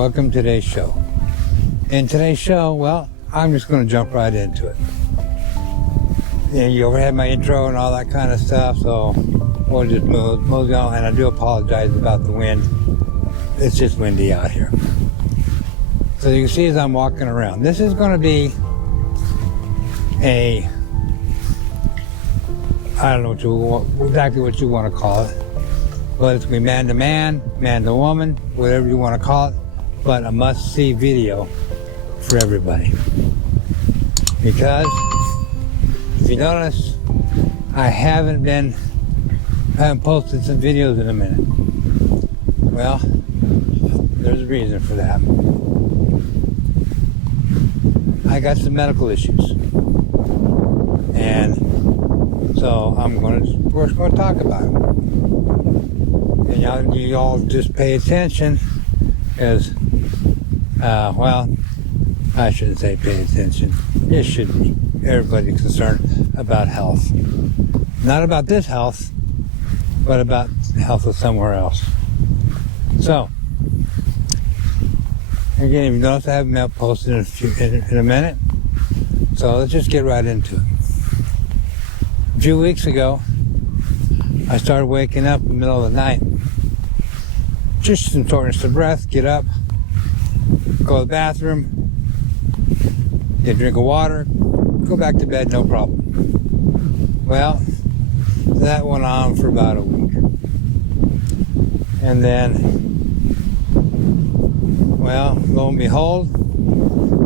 welcome to today's show. In today's show, well, I'm just going to jump right into it. Yeah, you overheard my intro and all that kind of stuff, so we'll just move on. And I do apologize about the wind. It's just windy out here. So you can see as I'm walking around, this is going to be I don't know exactly what you want to call it, but it's going to be man to man, man to woman, whatever you want to call it, but a must-see video for everybody. Because if you notice, I haven't posted some videos in a minute. Well, there's a reason for that. I got some medical issues, and so we're going to talk about it. And you all just pay attention, because, well, I shouldn't say pay attention. It should be. Everybody's concerned about health. Not about this health, but about the health of somewhere else. So, again, if you notice, I haven't posted in a minute. So let's just get right into it. A few weeks ago, I started waking up in the middle of the night. Just some shortness of breath, get up, go to the bathroom, get a drink of water, go back to bed, no problem. Well, that went on for about a week. And then, well, lo and behold,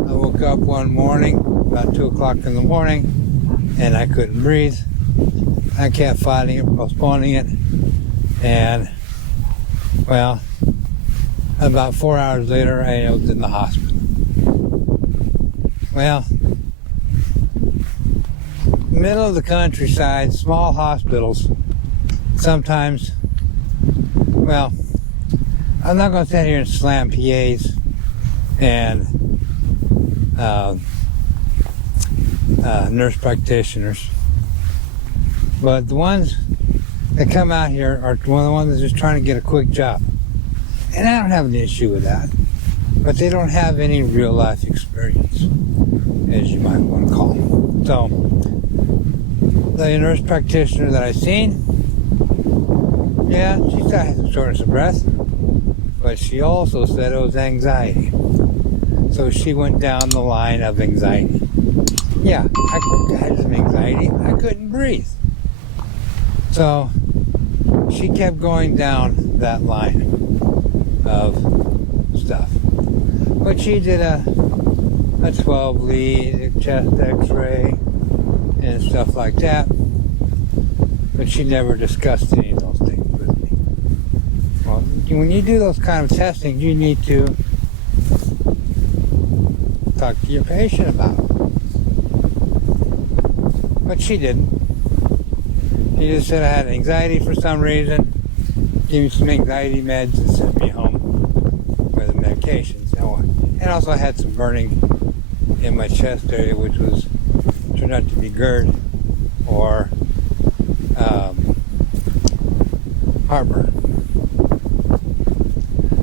I woke up one morning, about 2 o'clock in the morning, and I couldn't breathe. I kept fighting it, postponing it, and, well, about 4 hours later, I was in the hospital. Well, middle of the countryside, small hospitals, sometimes, well, I'm not going to sit here and slam PAs and nurse practitioners, but the ones that come out here are one of the ones that's just trying to get a quick job. And I don't have an issue with that, but they don't have any real life experience, as you might want to call them. So, the nurse practitioner that I've seen, yeah, she had some shortness of breath, but she also said it was anxiety. So she went down the line of anxiety. Yeah, I had some anxiety. I couldn't breathe. So she kept going down that line of stuff. But she did a 12 lead, a chest x-ray, and stuff like that. But she never discussed any of those things with me. Well, when you do those kind of testing, you need to talk to your patient about it. But she didn't. She just said I had anxiety for some reason, gave me some anxiety meds, and sent me home with the medications. And also I had some burning in my chest area, which turned out to be GERD or heartburn.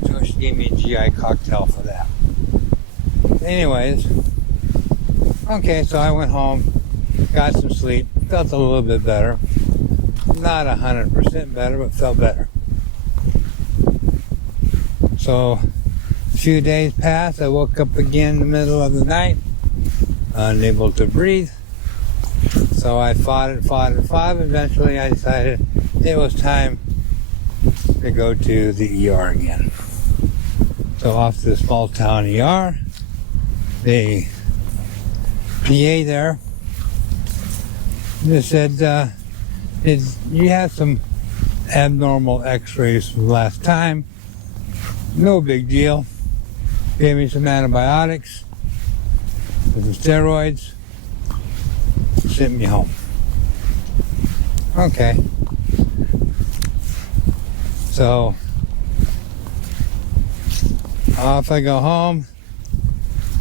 So she gave me a GI cocktail for that. Anyways, okay, so I went home, got some sleep, felt a little bit better. Not 100% better, but felt better. So, a few days passed, I woke up again in the middle of the night, unable to breathe. So I fought it. Eventually I decided it was time to go to the ER again. So off to the small town ER, the PA there just said, you had some abnormal x-rays from the last time. No big deal. Gave me some antibiotics, some steroids, sent me home. Okay. So, off I go home.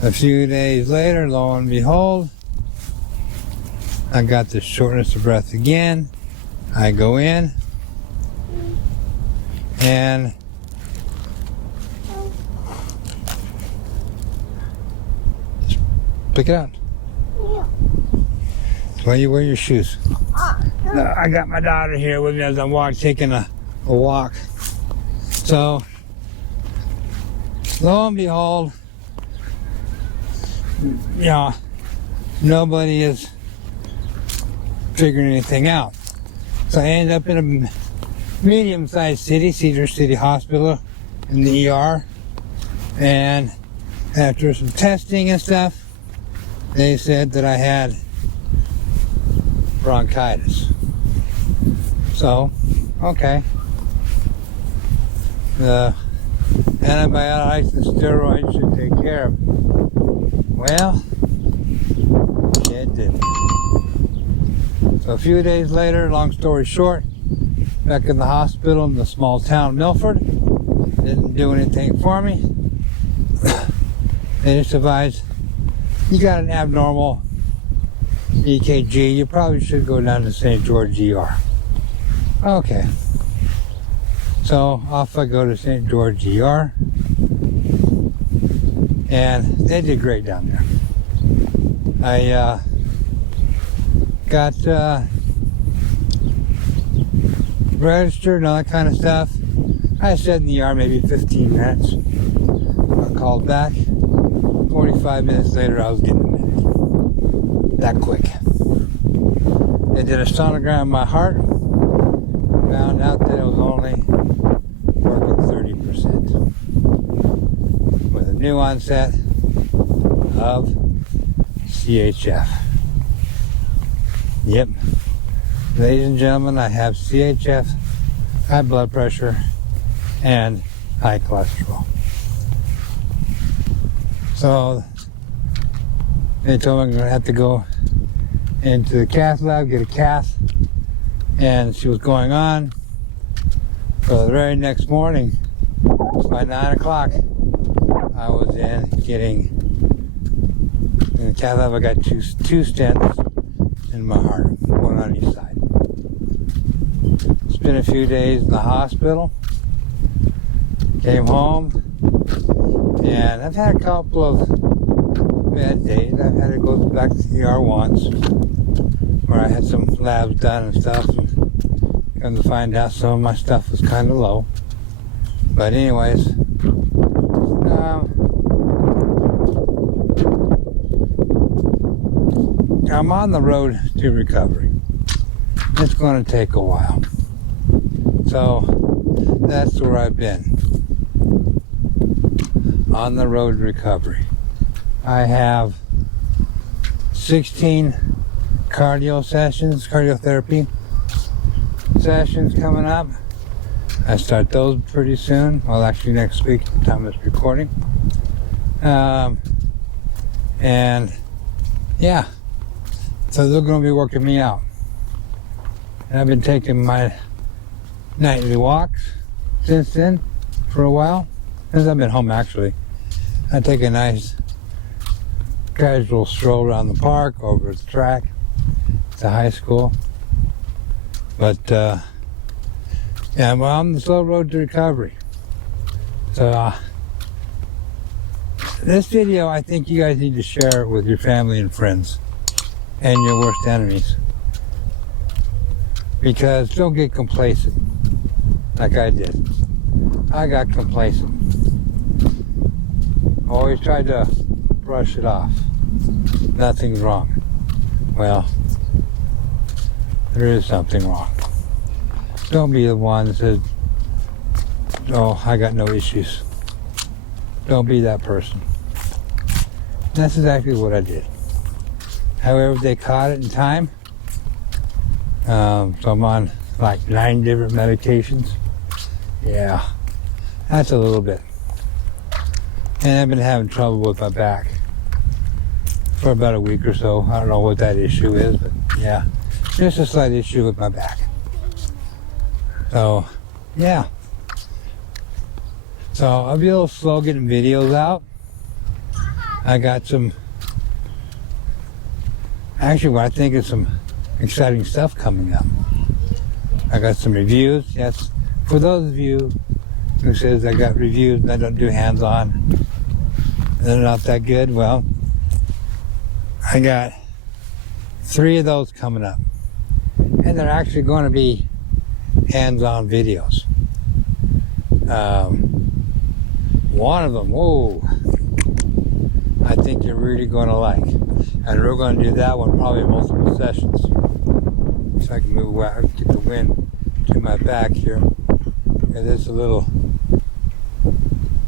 A few days later, lo and behold, I got this shortness of breath again. I go in, and Pick it up. Yeah. Why you wear your shoes? I got my daughter here with me as I'm taking a walk. So, lo and behold, you know, nobody is figuring anything out. So I ended up in a medium-sized city, Cedar City Hospital, in the ER. And after some testing and stuff, they said that I had bronchitis. So, okay. The antibiotics and steroids should take care of it. Well, it didn't. So a few days later, long story short, back in the hospital in the small town Milford, didn't do anything for me. They just advised, you got an abnormal EKG, you probably should go down to St. George ER. Okay. So off I go to St. George ER. And they did great down there. I got registered and all that kind of stuff. I sat in the ER maybe 15 minutes. I called back. 45 minutes later, I was getting admitted. That quick. They did a sonogram of my heart. Found out that it was only working 30%. With a new onset of CHF. Yep. Ladies and gentlemen, I have CHF, high blood pressure, and high cholesterol. So they told me I'm going to have to go into the cath lab, get a cath, and she was going on. So the very next morning, by 9 o'clock, I was in the cath lab. I got two stents in my heart, one on each side. Spent a few days in the hospital, came home, and I've had a couple of bad days. I've had to go back to the ER once, where I had some labs done and stuff, and come to find out some of my stuff was kind of low. But anyways, I'm on the road to recovery. It's going to take a while. So that's where I've been. On the road to recovery. I have 16 cardiotherapy sessions coming up. I start those pretty soon. Well, actually next week, the time of this recording. And yeah, so they're going to be working me out. And I've been taking my nightly walks since then for a while. Since I've been home, actually. I take a nice casual stroll around the park, over the track to high school. But yeah, well, I'm on the slow road to recovery. So this video, I think you guys need to share it with your family and friends and your worst enemies. Because don't get complacent like I did. I got complacent. Always tried to brush it off. Nothing's wrong. Well, there is something wrong. Don't be the one that says, oh, I got no issues. Don't be that person. That's exactly what I did. However, they caught it in time. So I'm on like 9 different medications. Yeah, that's a little bit. And I've been having trouble with my back for about a week or so. I don't know what that issue is, but yeah, just a slight issue with my back. So, yeah. So I'll be a little slow getting videos out. I got some, actually what I think is some exciting stuff coming up. I got some reviews. Yes, for those of you who says I got reviews and I don't do hands-on, they're not that good. Well, I got 3 of those coming up. And they're actually going to be hands-on videos. One of them, whoa, I think you're really going to like. And we're going to do that one probably in multiple sessions. So I can move out, get the wind to my back here. And it's a little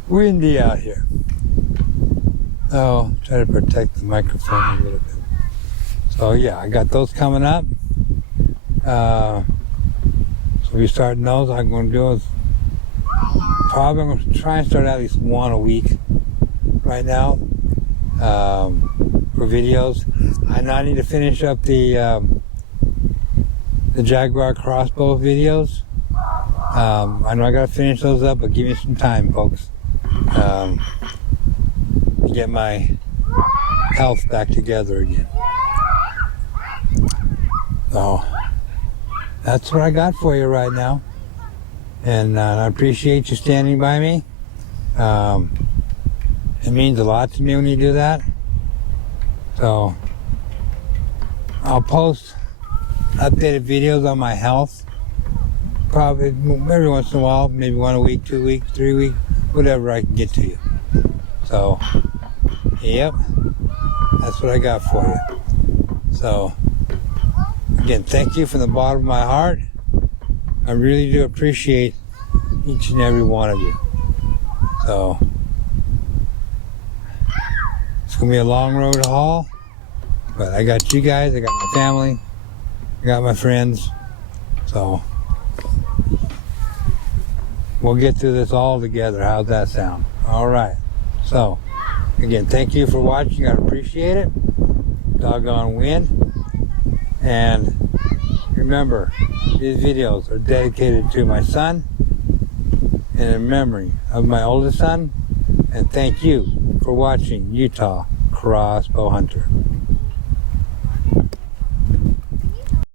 windy out here. So try to protect the microphone a little bit. So yeah, I got those coming up. So we starting those. I'm going to do is probably going to try and start at least one a week right now for videos. I now need to finish up the Jaguar Crossbow videos. I know I got to finish those up, but give me some time, folks, to get my health back together again. So that's what I got for you right now, and I appreciate you standing by me. It means a lot to me when you do that. So I'll post updated videos on my health probably every once in a while, maybe 1 a week, 2 weeks, 3 weeks, whatever I can get to you. So yep, that's what I got for you. So again, thank you from the bottom of my heart. I really do appreciate each and every one of you. So it's gonna be a long road to haul, but I got you guys, I got my family, I got my friends. So we'll get through this all together. How's that sound? All right. So again, thank you for watching. I appreciate it. Doggone win. And remember, these videos are dedicated to my son and in memory of my oldest son. And thank you for watching Utah Crossbow Hunter.